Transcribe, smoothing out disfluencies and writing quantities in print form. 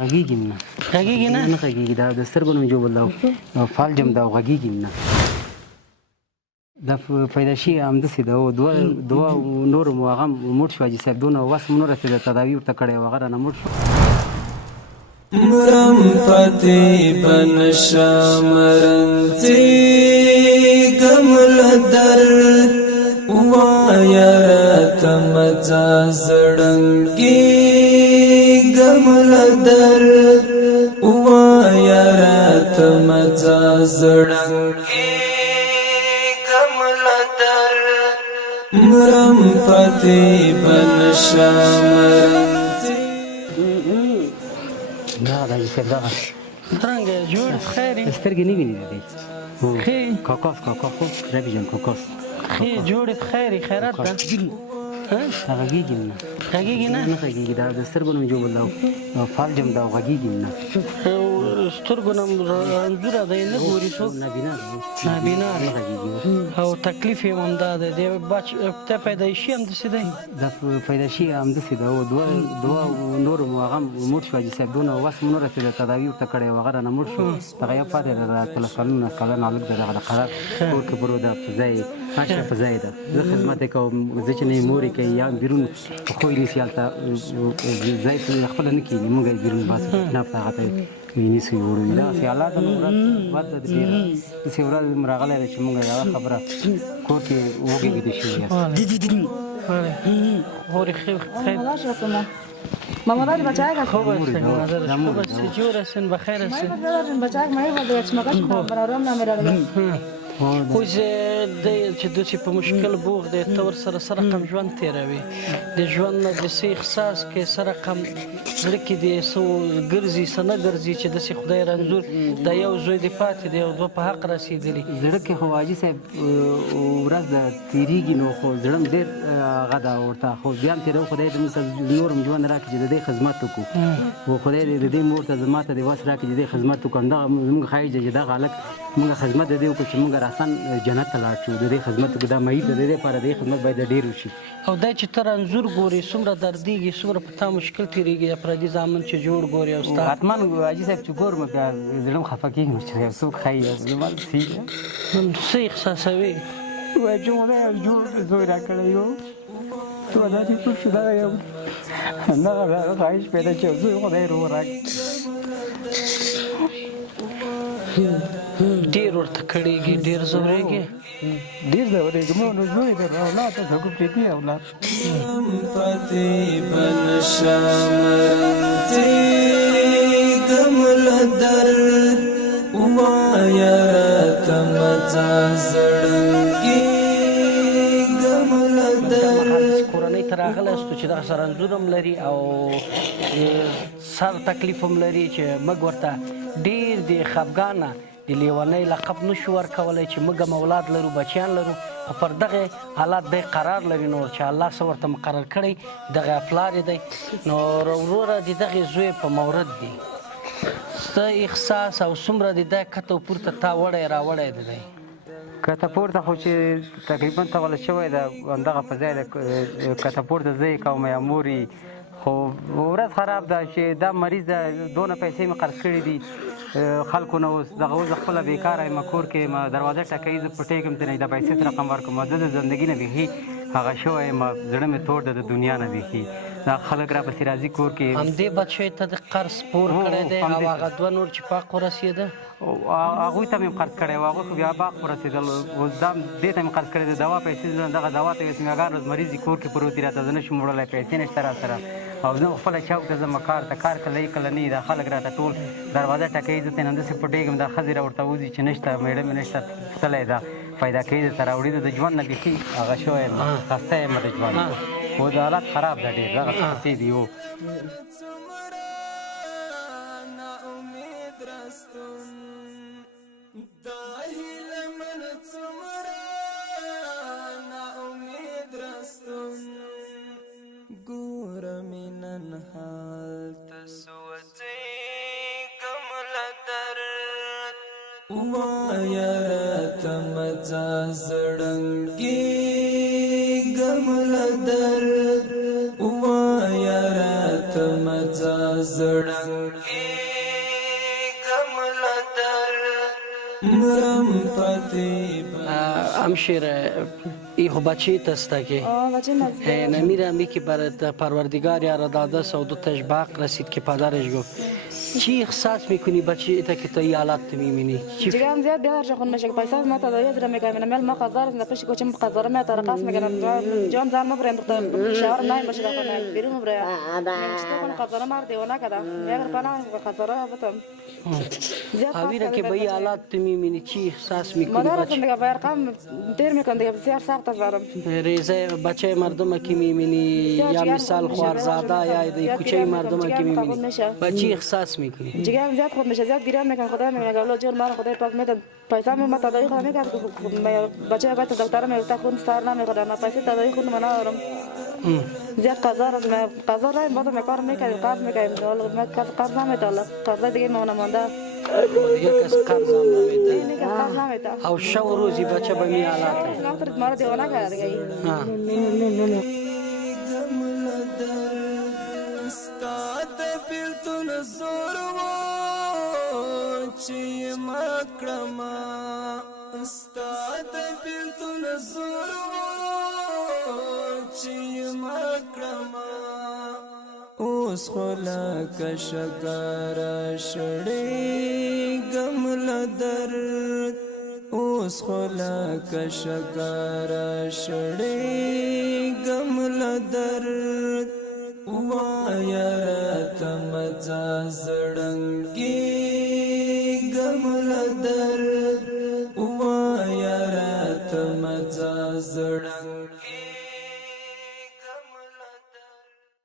غږیږي نه غږیږي نه نه غږیږي دا د سترګو نه جوړ دا فالجم دا غږیږي نه دا پیدا شي همداسې دا دوه نور مو هغه مړ شو حاجي صاحب دونه وس مو نه رسېده تداوي ورته کړی و هغه رانه مړ شو مرم پتی بنشا مرنتی کمل درد وایا تمزا زړنګي کمل درد وایا تمزا زړنګي کمل درد مرم پتی بنشا مرنتی دا حاجي صاحب دغه څرنګه جوړ خیر یې سترګې نه ویني د دې ښې کاکاس خو ربیجان کاکاس ښې جوړ خیر یې خیرات ده دا غږیږي نه غږیږي نه نه غږیږي دا د سترګو نه جوړ دا فالجم دا غږیږي نه سترګو نه انځوره دی نه ګوري څوک نابینا نابینا نه غږیږي او تکلیف یې همدا دی دی ته پیدایشي همداسې دی دا پیدا شي همداسې دا دوه نور مو هغه مړ شو حاجي صاحب دونه وس مو نه رسېده تداوي ورته کړی و هغه رانه مړ شو دغه یو پاتې ده د 13 کلونو هلک ده دغه د قرار کور کې برو ده په ځای ماشره په ځای ده زه خدمت یې کوم زه چې نه یې مور یې کوي یا بیرون په خو یې نیسي هلته ځای ته خپله نه کښېني مونږ یې بیرون باسو تشناب ته هغه ته نیسو یې وړوي دغسې حالات هم ورځ بد ده ډېره داسې ورځ هم راغلی ده چې مونږ یې هغه خبره کور کې وږي ویده شوي یاست Mamma dadi bachayega خوب هستین خوب هستی جور هستین بخیر هستین Madem bachayeg mai vada yachmaga bararam na mera اوس دی چې دوی په مشکل بوغ دی ته ورسره څه رقم ژوند تېروي د ژوند نه د څه احساس کې څه رقم زړه کې دی څه ګرځي څه نه ګرځي چې داسې خدای رنځور دا یو زوی دې پاتې دی او دوه په حق رسېدلي زړه کې خو حاجي صاحب ورځ د تېرېږي نو خو زړه م ډېر هغه ده ورته خو بیا هم تېروو خدای دې موږ ته نور هم ژوند راکړي چې د دې خدمت وکړو خو خدای دې د دې مور ته زما ته دې وس راکړي چې د دې خدمت وکړو همدغه زموږ خواهش دی چې دغه هلک موږ خدمت د دې وکړو چې موږ راسن جنت ته لاړ شو د دې خدمت وکړو دا مهید د دې لپاره د دې خدمت باید ډېر وشي او دا چې ته رنځور ګورې څومره دردېږي څومره په تا مشکل تېرېږي د پردي زامن چې جوړ ګورې او ستا حتما حاجي صاحب چې ګورم بیا زړه م خفه کېږم چې یو څوک ښایي زما څه احساسوي وایي چې خدای جوړ زوی راکړی یو تو دا چې څوک شو دغه یو دغه خواهش پیدا چې یو زوی خدای رو راکړي ډېر ورته کړېږي ډېر ځورېږي ډېر ځورېږي مو نو زوی در اولاد ته څوک پرېږدي اولاد پتی بنشا مرنتی کمل درد وایا تمزا زړنګي کمل درد کورنۍ ته راغلی یاستو چې دغسې رنځور هم لري او سر تکلیف هم لري چې موږ ورته ډېر د خفګانه د لیونۍ لقب نشو ورکولی چې موږ هم اولاد لرو بچیان لرو خو پر دغې حالات دی قرار لري نو چې الله څه ورته مقرر کړی دغه پلار دی نو وروره د دغې زوی په مورد دی ستا احساس او څومره د دا کته پورته تا وړی راوړی دی کته پورته خو چې تقریبا تغله شوی ده همدغه په ځای ده کته پورته زه یې کوم یا مور خو ورځ خراب ده چې دا مریض ده دونه پیسې مې قرض کړي دي خلکو نه اوس دغه اوس خپله بېکاره یم کور کې یم دروازه ټکوي زه پټېږم ترې د پیسې څه رقم ورکوم زه د زندګي نه بیخي هغه شوی یم زړه مې تور ده د دنیا نه بیخي دا خلک راپسې راځي کور کې همدې بچیو ته د قرض پور کړی دی او هغه دوه نور چې پاک ورسېده هغوی ته مې قرض کړی و هغوی خو بیا باغ ورسېدل اوس دا دې ته مې قرض کړی د دوا پیسې دغه دوا ته سینګاګان روز مریض دي کور کې پروت دي راته زه نه شم وړلی پیسې نشته را سره او زه خپله چوک ته ځم کار ته کار کله یې کله نه دا خلک راته ټول دروازه ټکوي زه ترې همداسې پټېږم دا ښځې را ورته وځي چې نشته میړه مې نشته تللی ده پیدا کوي درته راوړي ده د ژوند نه بیخي هغه شوی یم خسته یم د ژوند خو د حالات خراب ده ډېر دغسې قصې دي و ګور مینن حال تسوځي کمل درد وایا تمزا زړنګي کمل درد وایا تمزا زړنګي کمل در مرم پتی امشیر ای خو بچه تسته که بچه نزدیک نمیرم که برات پروردگار یا داده سعودتش باق رسید که پدرش گفت چی احساس میکنی بچه تا که تا این حالت میبینی؟ جگرم زیاد بیادر خون میشه که پیسه ما تا دایز میگم من مل ما قزار از نفش کوچم قزار ما تا رقاص میگم جان زار ما برند شهر نایم باشه داخل بیرون برای چطور کنه قزار ما دیوانه کدا اگر پناه قزار بتم زیاد اویره که به این حالت میبینی چی احساس میکنی مادر بچه؟ دیگه باید رقم دیر میکنم دیگه بسیار سخت است برام ریزه بچه مردم که میبینی یا مثال خوارزاده یا دی کوچه مردم که میبینی بچه احساس میکنی؟ جگرم زیاد خود میشه زیاد گیرم میکنم خدا میگه الله جور مال خدا پاک میده پیسه ما تداوی خود میگه بچه باید دکتر میگه خون سر نمیخوره من پیسه تداوی خود من ندارم زیاد قزار از من قزار رایم بعد من کار میکنم قرض میکنم حالا من قرض نمیدم قرض دیگه من مونده دیگه کس قرض هم نمیده دیگه قرض نمیدم او شب و روزی بچه به می حالت ناطر مارا دیوانه کرده دیگه کمل در استاد بیلتون زور و چی مکرما استاد بیلتون زور و چی مکرما اوس خلا کشکار شړې گمل درد اوس خلا کشکار شړې گمل درد وایا تم ځا زړنګ